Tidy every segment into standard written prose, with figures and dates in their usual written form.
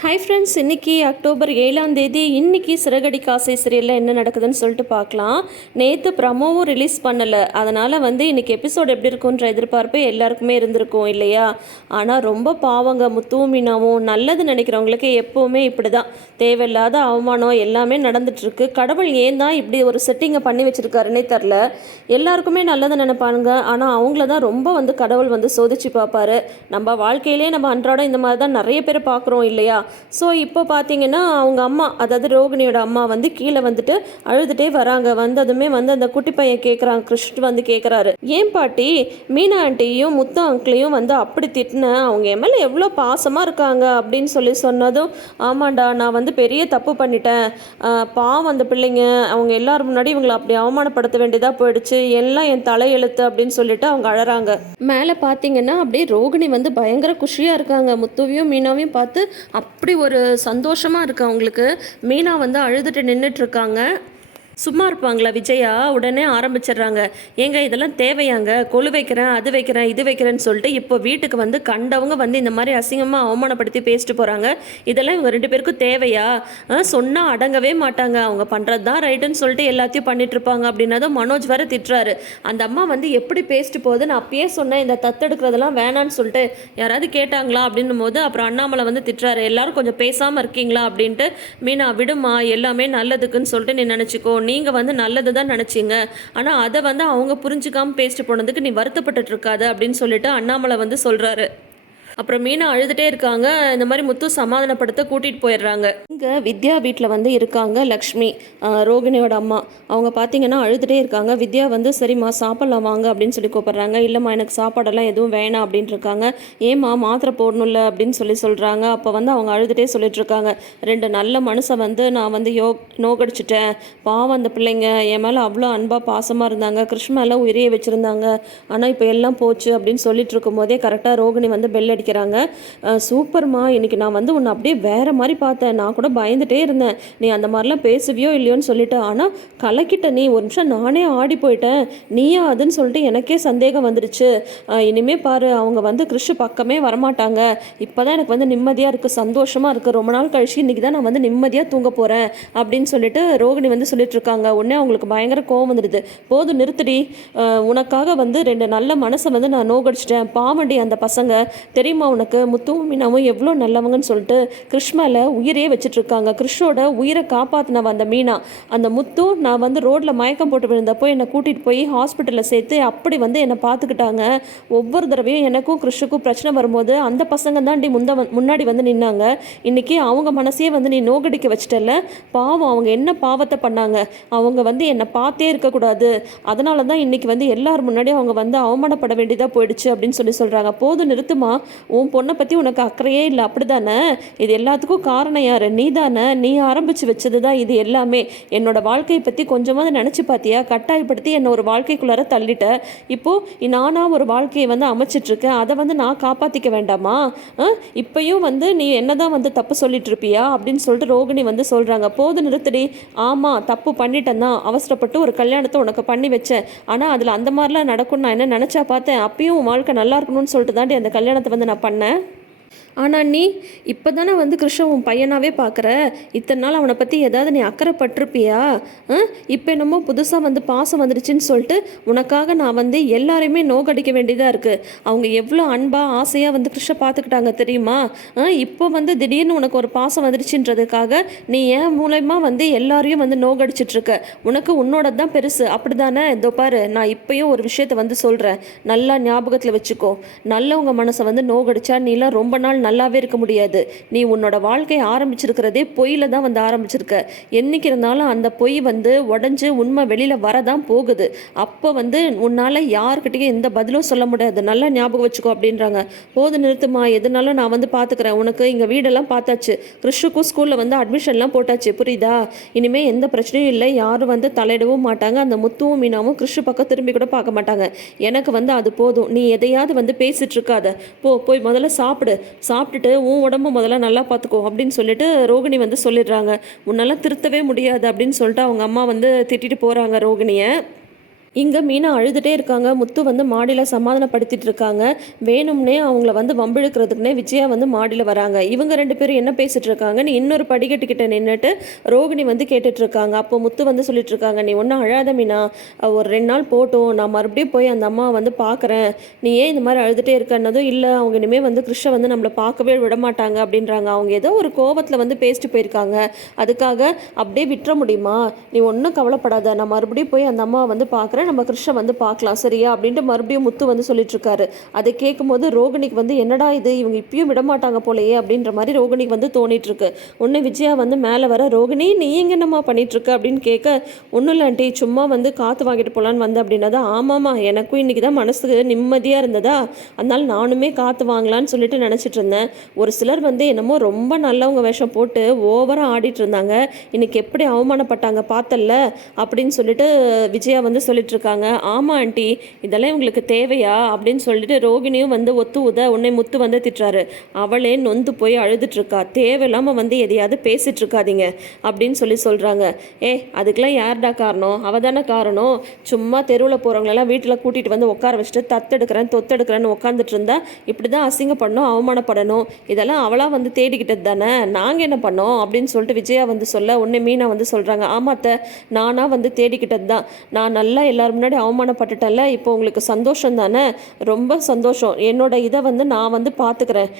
Hi friends, இன்றைக்கி October 7ஆம் தேதி. இன்றைக்கி சிறகடிக்க ஆசை சீரியலில் என்ன நடக்குதுன்னு சொல்லிட்டு பார்க்கலாம். நேற்று ப்ரமோவும் ரிலீஸ் பண்ணலை, அதனால் இன்றைக்கி எபிசோட் எப்படி இருக்குன்ற எதிர்பார்ப்பு எல்லாருக்குமே இருந்திருக்கும் இல்லையா? ஆனால் ரொம்ப பாவங்க முத்துவும் மீனாவும். நல்லது நினைக்கிறவங்களுக்கு எப்போவுமே இப்படி தான், தேவையில்லாத அவமானம் எல்லாமே நடந்துகிட்ருக்கு. கடவுள் ஏன் தான் இப்படி ஒரு செட்டிங்கை பண்ணி வச்சுருக்காருன்னே தெரில. எல்லாருக்குமே நல்லது நினைப்பானுங்க, ஆனால் அவங்கள தான் ரொம்ப கடவுள் சோதிச்சு பார்ப்பாரு. நம்ம வாழ்க்கையிலே நம்ம அன்றாடம் இந்த மாதிரி தான் நிறைய பேர் பார்க்குறோம் இல்லையா? ஸோ இப்போ பார்த்தீங்கன்னா அவங்க அம்மா, அதாவது ரோகிணியோட அம்மா கீழே வந்துட்டு அழுதுகிட்டே வராங்க. வந்ததுமே அந்த குட்டி பையன் கேட்குறாங்க, கிருஷ்ண கேட்குறாரு, ஏன் பாட்டி மீனா ஆண்டியையும் முத்து அங்கிளையும் அப்படி திட்டினேன், அவங்க என் மேலே எவ்வளோ பாசமாக இருக்காங்க அப்படின்னு சொன்னதும், ஆமாண்டா நான் பெரிய தப்பு பண்ணிட்டேன், பாவம் அந்த பிள்ளைங்க, அவங்க எல்லாரும் முன்னாடி இவங்களை அப்படி அவமானப்படுத்த வேண்டியதாக போயிடுச்சு, எல்லாம் என் தலையெழுத்து அப்படின்னு சொல்லிட்டு அவங்க அழறாங்க. மேலே பார்த்தீங்கன்னா அப்படியே ரோகிணி பயங்கர குஷியாக இருக்காங்க. முத்துவையும் மீனாவையும் பார்த்து அப்படி ஒரு சந்தோஷமாக இருக்குது அவங்களுக்கு. மீனா அழுதுட்டு நின்றுட்டுருக்காங்க. சும்மா இருப்பாங்களா விஜயா? உடனே ஆரம்பிச்சிடுறாங்க, ஏங்க இதெல்லாம் தேவையாங்க, கொலு வைக்கிறேன், அது வைக்கிறேன், இது வைக்கிறேன்னு சொல்லிட்டு இப்போ வீட்டுக்கு கண்டவங்க இந்த மாதிரி அசிங்கமாக அவமானப்படுத்தி பேசிட்டு போகிறாங்க. இதெல்லாம் இவங்க ரெண்டு பேருக்கும் தேவையா? சொன்னால் அடங்கவே மாட்டாங்க, அவங்க பண்ணுறது தான் ரைட்டுன்னு சொல்லிட்டு எல்லாத்தையும் பண்ணிட்டு இருப்பாங்க அப்படின்னதும் மனோஜ் வர திட்டுறாரு. அந்த அம்மா எப்படி பேசிட்டு போகுது, நான் அப்பயே சொன்னேன் இந்த தத்தெடுக்கிறதெல்லாம் வேணான்னு சொல்லிட்டு, யாராவது கேட்டாங்களா அப்படின்னும் போது அப்புறம் அண்ணாமலை திட்டுறாரு, எல்லாரும் கொஞ்சம் பேசாமல் இருக்கீங்களா அப்படின்ட்டு. மீனா விடுமா, எல்லாமே நல்லதுக்குன்னு சொல்லிட்டு நீ நினச்சிக்கோ, நீங்கள் நல்லது தான் நினச்சிங்க, ஆனால் அதை அவங்க புரிஞ்சுக்காமல் பேசிட்டு போனதுக்கு நீ வருத்தப்பட்டு இருக்காது அப்படின்னு சொல்லிட்டு அண்ணாமலை சொல்கிறாரு. அப்புறம் மீனா அழுதுகிட்டே இருக்காங்க. இந்த மாதிரி முத்து சமாதானப்படுத்த கூட்டிகிட்டு போயிடுறாங்க. இங்கே வித்யா வீட்டில் இருக்காங்க லக்ஷ்மி, ரோகிணியோட அம்மா. அவங்க பார்த்தீங்கன்னா அழுதுகிட்டே இருக்காங்க. வித்யா சரிம்மா சாப்பிட்லாம் வாங்க அப்படின்னு சொல்லி கூப்பிட்றாங்க. இல்லைம்மா எனக்கு சாப்பாடெல்லாம் எதுவும் வேணாம் அப்படின்ட்டு இருக்காங்க. ஏம்மா மாத்திரை போடணும்ல அப்படின்னு சொல்கிறாங்க. அப்போ அவங்க அழுதுகிட்டே சொல்லிட்டுருக்காங்க, ரெண்டு நல்ல மனுஷை நான் நோகடிச்சிட்டேன், பாவம் அந்த பிள்ளைங்க என் மேலே அவ்வளோ அன்பாக பாசமாக இருந்தாங்க, கிருஷ்ண மேலே உயிரியை வச்சுருந்தாங்க, ஆனால் இப்போ எல்லாம் போச்சு அப்படின்னு சொல்லிட்டு இருக்கும்போதே கரெக்டாக ரோகிணி பெல் அடிக்கிறாங்க. சூப்பர்மா, இன்னைக்கு நான் உன்னை அப்படியே வேற மாதிரி பார்த்தேன், நான் கூட பயந்துட்டே இருந்தேன், நீ அந்த மாதிரிலாம் பேசுவியோ இல்லையோன்னு சொல்லிட்டு, ஆனால் கலக்கிட்ட நீ, ஒரு நிமிஷம் நானே ஆடி போயிட்டேன், நீயா அதுன்னு சொல்லிட்டு எனக்கே சந்தேகம் வந்துடுச்சு. இனிமே பாரு, அவங்க கிருஷ் பக்கமே வரமாட்டாங்க, இப்போதான் எனக்கு நிம்மதியாக இருக்குது, சந்தோஷமாக இருக்குது, ரொம்ப நாள் கழிச்சு இன்றைக்கி தான் நான் நிம்மதியாக தூங்க போகிறேன் அப்படின்னு சொல்லிட்டு ரோகிணி சொல்லிட்டு இருக்காங்க. உடனே அவங்களுக்கு பயங்கர கோவம் வந்துடுது. போதும் நிறுத்துடி, உனக்காக ரெண்டு நல்ல மனசை நான் நோகடிச்சிட்டேன், பாவண்டி அந்த பசங்க தெரியுமா உனக்கு, முத்துவும் மீனாவும் எவ்வளோ நல்லவங்கன்னு சொல்லிட்டு கிருஷ் மேலே உயிரையே வச்சுட்ருக்காங்க. கிருஷோட உயிரை காப்பாற்றினவ அந்த மீனா. அந்த முத்து நான் ரோட்டில் மயக்கம் போட்டு விழுந்தப்போ என்னை கூட்டிகிட்டு போய் ஹாஸ்பிட்டலில் சேர்த்து அப்படி என்னை பார்த்துக்கிட்டாங்க. ஒவ்வொரு தடவையும் எனக்கும் கிருஷுக்கும் பிரச்சனை வரும்போது அந்த பசங்க தான் முன்னாடி நின்னாங்க. இன்றைக்கி அவங்க மனசையே நீ நோகடிக்க வச்சிட்டல, பாவம் அவங்க என்ன பாவத்தை பண்ணாங்க, அவங்க என்னை பார்த்தே இருக்கக்கூடாது, அதனால தான் இன்றைக்கி எல்லாரும் முன்னாடி அவங்க அவமானப்பட வேண்டியதாக போயிடுச்சு அப்படின்னு சொல்கிறாங்க. போதும் நிறுத்துமா, உன் பொண்ணை பற்றி உனக்கு அக்கறையே இல்லை அப்படி தானே, இது எல்லாத்துக்கும் காரணம் யார், நீ தானே, நீ ஆரம்பித்து வச்சது தான் இது எல்லாமே, என்னோட வாழ்க்கையை பற்றி கொஞ்சமாவது நினச்சி பார்த்தியா, கட்டாயப்படுத்தி என்னை ஒரு வாழ்க்கைக்குள்ளார தள்ளிட்ட, இப்போது நானாக ஒரு வாழ்க்கையை அமைச்சிட்ருக்கேன், அதை நான் காப்பாற்றிக்க வேண்டாமா, இப்பையும் நீ என்ன தான் தப்பு சொல்லிட்டு இருப்பியா அப்படின்னு சொல்லிட்டு ரோகிணி சொல்கிறாங்க. போது நிறுத்தடி, ஆமாம் தப்பு பண்ணிட்டேன் தான், அவசரப்பட்டு ஒரு கல்யாணத்தை உனக்கு பண்ணி வச்சேன், ஆனால் அதில் அந்த மாதிரிலாம் நடக்கும்னு நான் என்ன நினச்சா பார்த்தேன், அப்பயும் உன் வாழ்க்கை நல்லா இருக்கணும்னு சொல்லிட்டு தாண்டி அந்த கல்யாணத்தை நான் பண்ணேன், ஆனால் நீ இப்போ தானே கிருஷ்ணன் உன் பையனாகவே பார்க்குற, இத்தனை நாள் அவனை பற்றி ஏதாவது நீ அக்கறைப்பட்டிருப்பியா, இப்போ என்னமோ புதுசாக பாசம் வந்துடுச்சின்னு சொல்லிட்டு உனக்காக நான் எல்லாரையுமே நோக்கடிக்க வேண்டியதாக இருக்குது, அவங்க எவ்வளோ அன்பாக ஆசையாக கிருஷ்ண பார்த்துக்கிட்டாங்க தெரியுமா, இப்போ திடீர்னு உனக்கு ஒரு பாசம் வந்துடுச்சுன்றதுக்காக நீ ஏன் மூலயமா எல்லாரையும் நோக்கடிச்சிட்ருக்க, உனக்கு உன்னோட தான் பெருசு அப்படி தானே, இதோ பாரு நான் இப்போயும் ஒரு விஷயத்தை சொல்கிறேன், நல்லா ஞாபகத்தில் வச்சுக்கோ, நல்லவங்க மனசை நோக்கடிச்சா நீலாம் ரொம்ப நாள் நல்லாவே இருக்க முடியாது, நீ உன்னோட வாழ்க்கையை ஆரம்பிச்சிருக்கிறதே பொய்யில தான் ஆரம்பிச்சிருக்க, என்னைக்கு இருந்தாலும் அந்த பொய் உடஞ்சி உண்மை வெளியில் வரதான் போகுது, அப்போ உன்னால் யார்கிட்டையும் எந்த பதிலும் சொல்ல முடியாது, நல்லா ஞாபகம் வச்சுக்கோ அப்படின்றாங்க. போது நிறுத்துமா, எதுனாலும் நான் பார்த்துக்கிறேன், உனக்கு இங்கே வீடெல்லாம் பார்த்தாச்சு, கிருஷ்ணுக்கும் ஸ்கூலில் அட்மிஷன்லாம் போட்டாச்சு, புரியுதா, இனிமேல் எந்த பிரச்சனையும் இல்லை, யாரும் தலையிடவும் மாட்டாங்க, அந்த முத்துவும் மீனாவும் கிருஷ்ண பக்கம் திரும்பி கூட பார்க்க மாட்டாங்க, எனக்கு அது போதும், நீ எதையாவது பேசிட்டு இருக்காத, போய் முதல்ல சாப்பிட்டுட்டு உன் உடம்பு முதல்ல நல்லா பார்த்துக்கோ அப்படின்னு சொல்லிட்டு ரோகிணி சொல்லிடுறாங்க. உன்னால் திருத்தவே முடியாது அப்படின்னு சொல்லிட்டு அவங்க அம்மா திட்டிட்டு போகிறாங்க ரோகிணியை. இங்கே மீனா அழுதுகிட்டே இருக்காங்க. முத்து வந்து மாடியில் சமாதானப்படுத்திட்டு இருக்காங்க. வேணும்னே அவங்கள வந்து வம்பிழுக்கிறதுக்குனே விஜயா வந்து மாடியில் வராங்க. இவங்க 2 பேரும் என்ன பேசிட்டு இருக்காங்கன்னு இன்னொரு படிக்கட்டுக்கிட்ட நின்றுட்டு ரோகிணி வந்து கேட்டுட்டு இருக்காங்க. அப்போ முத்து வந்து சொல்லிட்டு இருக்காங்க, நீ ஒன்றும் அழாத மீனா, ஒரு 2 நாள் போட்டும், நான் மறுபடியும் போய் அந்த அம்மா வந்து பார்க்குறேன், நீ ஏன் இந்த மாதிரி அழுதுகிட்டே இருக்கன்னதும், இல்லை அவங்க இனிமேல் வந்து கிருஷ்ண வந்து நம்மளை பார்க்கவே விட மாட்டாங்க அப்படின்றாங்க. அவங்க ஏதோ ஒரு கோவத்தில் வந்து பேசிட்டு போயிருக்காங்க, அதுக்காக அப்படியே விட்டுற முடியுமா? நீ ஒன்றும் கவலைப்படாத, நான் மறுபடியும் போய் அந்த அம்மாவை வந்து பார்க்குறேன், நம்ம கிருஷ்ண வந்து பார்க்கலாம் சரியா அப்படின்ட்டு மறுபடியும் முத்து வந்து சொல்லிட்டு இருக்காரு. அதை கேட்கும்போது ரோகிணிக்கு வந்து என்னடா இது, இவங்க இப்பயும் விடமாட்டாங்க போலையே அப்படின்ற மாதிரி ரோகிணிக்கு வந்து தோணிட்டு இருக்கு. ஒன்று விஜயா வந்து மேலே வர, ரோகிணி நீ எங்க என்னம்மா பண்ணிட்டு இருக்க அப்படின்னு கேட்க, ஒன்றும் இல்லை ஆண்டி, சும்மா வந்து காற்று வாங்கிட்டு போகலான்னு வந்தேன் அப்படின்னா, ஆமாம்மா எனக்கும் இன்றைக்கி தான் மனசுக்கு நிம்மதியாக இருந்ததா, அதனால நானுமே காற்று வாங்கலான்னு சொல்லிட்டு நினச்சிட்டு இருந்தேன். ஒரு சிலர் வந்து என்னமோ ரொம்ப நல்லவங்க வேஷம் போட்டு ஓவராக ஆடிட்டு இருந்தாங்க, இன்னைக்கு எப்படி அவமானப்பட்டாங்க பார்த்தல்ல அப்படின்னு சொல்லிட்டு விஜயா வந்து சொல்லிட்டு இருக்காங்க. ஆமா ஆண்டி, இதெல்லாம் இவங்களுக்கு தேவையா அப்படின்னு சொல்லிட்டு ரோகிணியும் வந்து ஒத்து உன்னை முத்து வந்து திட்டுறாரு. அவளே நொந்து போய் அழுதுட்டு இருக்கா, தேவையில்லாமல் வந்து எதையாவது பேசிட்டு இருக்காதீங்க அப்படின்னு சொல்கிறாங்க. அதுக்கெல்லாம் யார்டா காரணம்? அவ தானே காரணம். சும்மா தெருவில் போகிறவங்களெல்லாம் வீட்டில் கூட்டிகிட்டு வந்து உட்கார வச்சுட்டு தத்தெடுக்கிறேன் தொத்தெடுக்கிறேன்னு உட்காந்துட்டு இருந்தா இப்படி தான் அசிங்கப்படணும், அவமானப்படணும், இதெல்லாம் அவளாக வந்து தேடிக்கிட்டது தானே, நாங்கள் என்ன பண்ணோம் அப்படின்னு சொல்லிட்டு விஜயா வந்து சொல்ல, உன்னை மீனா வந்து சொல்கிறாங்க, ஆமாத்த நானாக வந்து தேடிக்கிட்டது தான், நான் நல்லா எல்லாரும் முன்னாடி அவமானப்பட்டுட்டேன்ல, இப்போ உங்களுக்கு சந்தோஷம் தானே, ரொம்ப சந்தோஷம், என்னோட இதை வந்து நான் வந்து பார்த்துக்கிறேன்,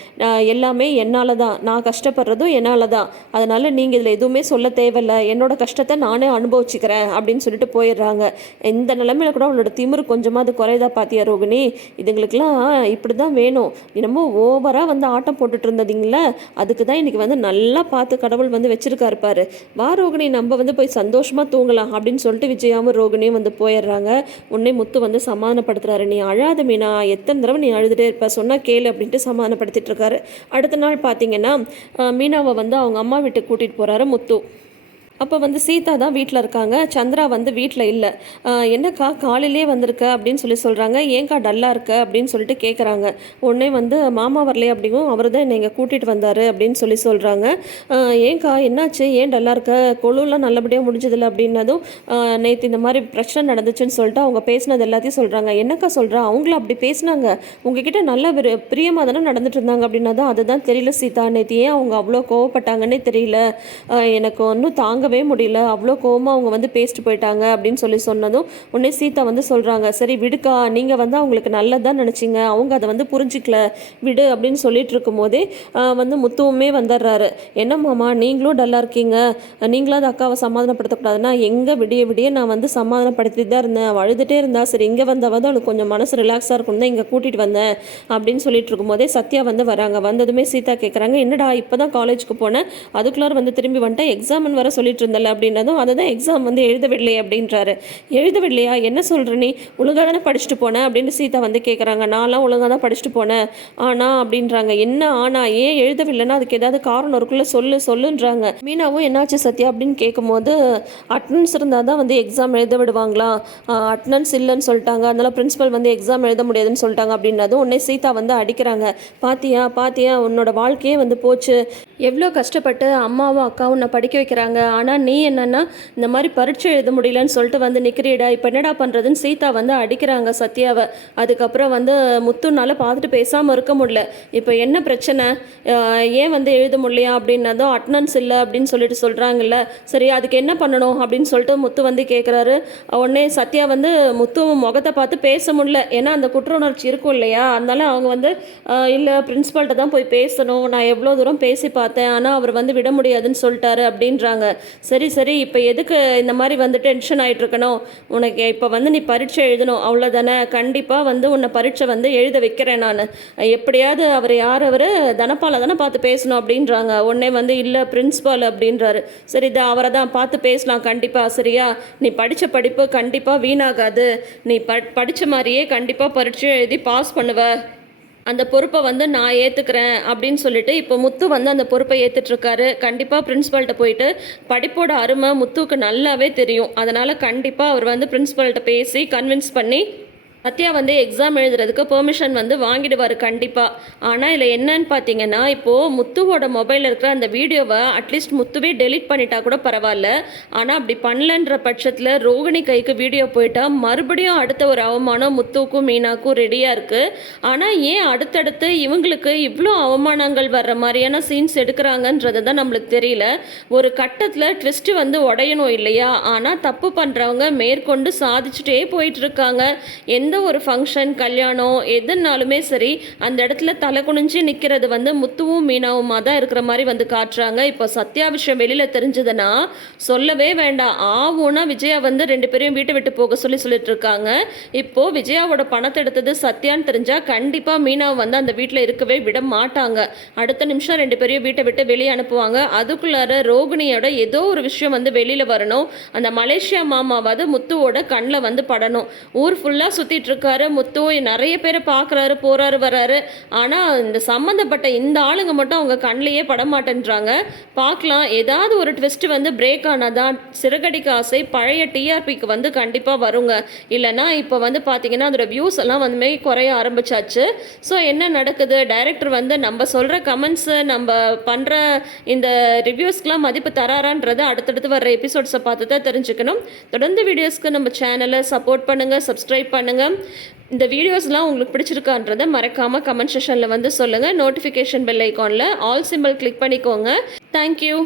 எல்லாமே என்னால் தான், நான் கஷ்டப்படுறதும் என்னால் தான், அதனால் நீங்கள் இதில் எதுவுமே சொல்ல தேவையில்லை, என்னோட கஷ்டத்தை நானே அனுபவிச்சுக்கிறேன் அப்படின்னு சொல்லிட்டு போயிடுறாங்க. இந்த நிலைமையில கூட அவளோட திமிரு கொஞ்சமாவது குறையதா பார்த்தியா ரோகிணி, இதுங்களுக்கெல்லாம் இப்படி தான் வேணும், என்னமோ ஓவராக வந்து ஆட்டம் போட்டுட்டு இருந்ததுங்கள, அதுக்கு தான் இன்றைக்கி வந்து நல்லா பார்த்து கடவுள் வந்து வச்சிருக்காரு பாரு, வா ரோகிணி நம்ம வந்து போய் சந்தோஷமாக தூங்கலாம் அப்படின்னு சொல்லிட்டு விஜயாவும் ரோகிணியும் வந்து போயிடுறாங்க. உன்னை முத்து வந்து சமாதானப்படுத்துறாரு, நீ அழாத மீனா, எத்தனை தடவை நீ அழுதுகிட்டே இருப்ப, சொன்னால் கேளு அப்படின்ட்டு சமாதானப்படுத்திட்டு இருக்காரு. அடுத்த நாள் பார்த்தீங்கன்னா மீனாவை வந்து அவங்க அம்மா வீட்டுக்கு கூட்டிகிட்டு போகிறாரு முத்து. அப்போ வந்து சீதா தான் வீட்டில் இருக்காங்க, சந்திரா வந்து வீட்டில் இல்லை. என்னக்கா காலையிலே வந்திருக்க அப்படின்னு சொல்கிறாங்க. ஏன்க்கா டல்லாக இருக்க அப்படின்னு சொல்லிட்டு கேட்குறாங்க. உடனே வந்து மாமா வரலையே அப்படிங்கும், அவர் தான் என்னை இங்கே கூட்டிகிட்டு வந்தார் அப்படின்னு சொல்கிறாங்க. ஏன்க்கா என்னாச்சு, ஏன் டல்லாக இருக்க, கொழுலாம் நல்லபடியாக முடிஞ்சதில்லை அப்படின்னதும், நேற்று இந்த மாதிரி பிரச்சனை நடந்துச்சுன்னு சொல்லிட்டு அவங்க பேசினது எல்லாத்தையும் சொல்கிறாங்க. என்னக்கா சொல்கிறா, அவங்கள அப்படி பேசினாங்க, உங்ககிட்ட நல்ல பிரியமாக தானே நடந்துட்டு இருந்தாங்க அப்படின்னதும், அதுதான் தெரியல சீதா, நேற்று ஏன் அவங்க அவ்வளோ கோவப்பட்டாங்கன்னே தெரியல, எனக்கு ஒன்றும் தாங்க முடியல, அவ்வளோ கோவமாக அவங்க வந்து பேசிட்டு போயிட்டாங்க அப்படின்னு சொன்னதும் உடனே சீதா வந்து சொல்கிறாங்க, சரி விடுக்கா, நீங்கள் வந்து அவங்களுக்கு நல்லதான் நினச்சிங்க, அவங்க அதை வந்து புரிஞ்சிக்கல, விடு அப்படின்னு சொல்லிட்டு இருக்கும் போதே வந்து முத்துவுமே வந்துடுறாரு. என்ன மாமா நீங்களும் டல்லாக இருக்கீங்க, நீங்களும் அது அக்காவை சமாதானப்படுத்தக்கூடாதுன்னா, எங்கே விடிய விடிய நான் வந்து சமாதானப்படுத்திட்டு தான் இருந்தேன், அழுதுகிட்டே இருந்தா, சரி இங்கே வந்தவதான் அவளுக்கு கொஞ்சம் மனசு ரிலாக்ஸாக இருக்கும் தான் இங்கே கூட்டிகிட்டு வந்தேன் அப்படின்னு சொல்லிட்டு இருக்கும்போதே சத்யா வந்து வராங்க. வந்ததுமே சீதா கேட்குறாங்க, என்னடா இப்போ தான் காலேஜுக்கு போனேன், அதுக்குள்ளார வந்து திரும்பி வந்துட்டேன், எக்ஸாம்னு வர சொல்லிட்டு இருந்தல அப்படின்னதும், அதை தான் எக்ஸாம் வந்து எழுதவில்லையே அப்படின்றாரு. எழுதவில்லையா, என்ன சொல்கிற நீ, ஒழுங்காக தானே படிச்சுட்டு போனேன் அப்படின்னு சீதா வந்து கேட்குறாங்க. நான்லாம் ஒழுங்காக தான் படிச்சுட்டு போனேன், ஆனா அப்படின்றாங்க. என்ன ஆனா, ஏன் எழுதவில்லைன்னா அதுக்கு ஏதாவது காரணம் இருக்குள்ள சொல்லுன்றாங்க. மீனாவும் என்னாச்சு சத்யா அப்படின்னு கேட்கும்போது, அட்டனன்ஸ் இருந்தால் தான் வந்து எக்ஸாம் எழுத விடுவாங்களா, அட்டனன்ஸ் இல்லைன்னு சொல்லிட்டாங்க, அதனால பிரின்ஸிபல் வந்து எக்ஸாம் எழுத முடியாதுன்னு சொல்லிட்டாங்க அப்படின்னதும் உடனே சீதா வந்து அடிக்கிறாங்க. பாத்தியா உன்னோட வாழ்க்கையே வந்து போச்சு, எவ்வளோ கஷ்டப்பட்டு அம்மாவும் அக்காவும் உன்னை படிக்க வைக்கிறாங்க, ஆனால் நீ என்னன்னா இந்த மாதிரி பரீட்சை எழுத முடியலன்னு சொல்லிட்டு வந்து நிற்கிறீடா, இப்போ என்னடா பண்ணுறதுன்னு சீதா வந்து அடிக்கிறாங்க சத்யாவை. அதுக்கப்புறம் வந்து முத்துனால பார்த்துட்டு பேசாமல் இருக்க முடியல, இப்போ என்ன பிரச்சனை, ஏன் வந்து எழுத முடியலையா அப்படின்னதும், அட்டனன்ஸ் இல்லை அப்படின்னு சொல்லிட்டு சொல்கிறாங்கல்ல, சரி அதுக்கு என்ன பண்ணணும் அப்படின்னு சொல்லிட்டு முத்து வந்து கேட்குறாரு. உடனே சத்யா வந்து முத்து முகத்தை பார்த்து பேச முடியல, ஏன்னா அந்த குற்ற உணர்ச்சி இருக்கும் இல்லையா, அதனால அவங்க வந்து இல்லை பிரின்ஸிபல்கிட்ட தான் போய் பேசணும், நான் எவ்வளோ தூரம் பேசி பார்த்தேன், ஆனால் அவர் வந்து விட முடியாதுன்னு சொல்லிட்டாரு அப்படின்றாங்க. சரி இப்போ எதுக்கு இந்த மாதிரி வந்து டென்ஷன் ஆகிட்டு இருக்கணும், உனக்கு இப்போ வந்து நீ பரீட்சை எழுதணும் அவ்வளோதானே, கண்டிப்பாக வந்து உன்னை பரீட்சை வந்து எழுத வைக்கிறேன் நான், எப்படியாவது அவர் தனப்பாலை தானே பார்த்து பேசணும் அப்படின்றாங்க. உடனே வந்து இல்லை பிரின்ஸிபால் அப்படின்றாரு. சரி அவரை தான் பார்த்து பேசலாம் கண்டிப்பாக, சரியா, நீ படித்த படிப்பு கண்டிப்பாக வீணாகாது, நீ படித்த மாதிரியே கண்டிப்பாக பரீட்சை எழுதி பாஸ் பண்ணுவ, அந்த பொறுப்பை வந்து நான் ஏற்றுக்கிறேன் அப்படின்னு சொல்லிட்டு இப்போ முத்து வந்து அந்த பொறுப்பை ஏற்றுட்ருக்காரு. கண்டிப்பாக பிரின்ஸிபல்கிட்ட போயிட்டு படிப்போட அருமை முத்துவுக்கு நல்லாவே தெரியும், அதனால் கண்டிப்பாக அவர் வந்து பிரின்ஸிபல்கிட்ட பேசி கன்வின்ஸ் பண்ணி சத்யா வந்து எக்ஸாம் எழுதுறதுக்கு பெர்மிஷன் வந்து வாங்கிடுவார் கண்டிப்பாக. ஆனால் இதில் என்னன்னு பார்த்தீங்கன்னா, இப்போது முத்துவோட மொபைலில் இருக்கிற அந்த வீடியோவை அட்லீஸ்ட் முத்துவே டெலீட் பண்ணிட்டா கூட பரவாயில்ல. ஆனால் அப்படி பண்ணலன்ற பட்சத்தில் ரோகிணி கைக்கு வீடியோ போயிட்டா மறுபடியும் அடுத்த ஒரு அவமானம் முத்துவுக்கும் மீனாக்கும் ரெடியாக இருக்குது. ஆனால் ஏன் அடுத்தடுத்து இவங்களுக்கு இவ்வளோ அவமானங்கள் வர்ற மாதிரியான சீன்ஸ் எடுக்கிறாங்கன்றது தான் நம்மளுக்கு தெரியல. ஒரு கட்டத்தில் ட்விஸ்ட்டு வந்து உடையணும் இல்லையா? ஆனால் தப்பு பண்ணுறவங்க மேற்கொண்டு சாதிச்சுட்டே போயிட்டுருக்காங்க. எந்த ஒரு ஃபங்க்ஷன் கல்யாணம் எதுனாலுமே சரி அந்த இடத்துல தலை குனிஞ்சு நிற்கிறது வந்து முத்துவும் மீனாவுமா தான் இருக்கிற மாதிரி வந்து காட்டுறாங்க. இப்போ சத்யா விஷயம் வெளியில் தெரிஞ்சதுன்னா சொல்லவே வேண்டாம். ஆவுன்னா விஜயா வந்து 2 பேரையும் வீட்டை விட்டு போக சொல்லிட்டு இருக்காங்க. இப்போது விஜயாவோட பணத்தை எடுத்தது சத்யான்னு தெரிஞ்சால் கண்டிப்பாக மீனாவை வந்து அந்த வீட்டில் இருக்கவே விட மாட்டாங்க. அடுத்த நிமிஷம் 2 பேரையும் வீட்டை விட்டு வெளியே அனுப்புவாங்க. அதுக்குள்ளார ரோகிணியோட ஏதோ ஒரு விஷயம் வந்து வெளியில் வரணும். அந்த மலேசியா மாமாவாவது முத்துவோட கண்ணில் வந்து படணும். ஊர் ஃபுல்லாக சுற்றிட்டு இருக்காரு முத்து, நிறைய பேரை பார்க்குறாரு, போகிறாரு வராரு. ஆனால் இந்த சம்மந்தப்பட்ட இந்த ஆளுங்க மட்டும் அவங்க கண்ணிலேயே படமாட்டேன்றாங்க. பார்க்கலாம், ஏதாவது ஒரு ட்விஸ்ட் வந்து பிரேக் ஆனாதான் சிறகடிக்க ஆசை பழைய டிஆர்பிக்கு வந்து கண்டிப்பாக வருங்க. இல்லைனா இப்போ வந்து பார்த்தீங்கன்னா அதோட வியூஸ் எல்லாம் வந்து குறைய ஆரம்பிச்சாச்சு. ஸோ என்ன நடக்குது, டைரக்டர் வந்து நம்ம சொல்கிற கமெண்ட்ஸு நம்ம பண்ணுற இந்த ரிவ்யூஸ்க்கெலாம் மதிப்பு தராரான்றது அடுத்தடுத்து வர்ற எபிசோட்ஸை பார்த்து தான் தெரிஞ்சுக்கணும். தொடர்ந்து வீடியோஸ்க்கு நம்ம சேனலை சப்போர்ட் பண்ணுங்கள், சப்ஸ்கிரைப் பண்ணுங்கள். இந்த வீடியோஸ்லாம் உங்களுக்கு பிடிச்சிருக்கான்றதை மறக்காமல் கமெண்ட் செக்ஷனில் வந்து சொல்லுங்கள். நோட்டிஃபிகேஷன் பெல் ஐக்கானில் ஆல் சிம்பிள் கிளிக் பண்ணிக்கோங்க. தேங்க்யூ.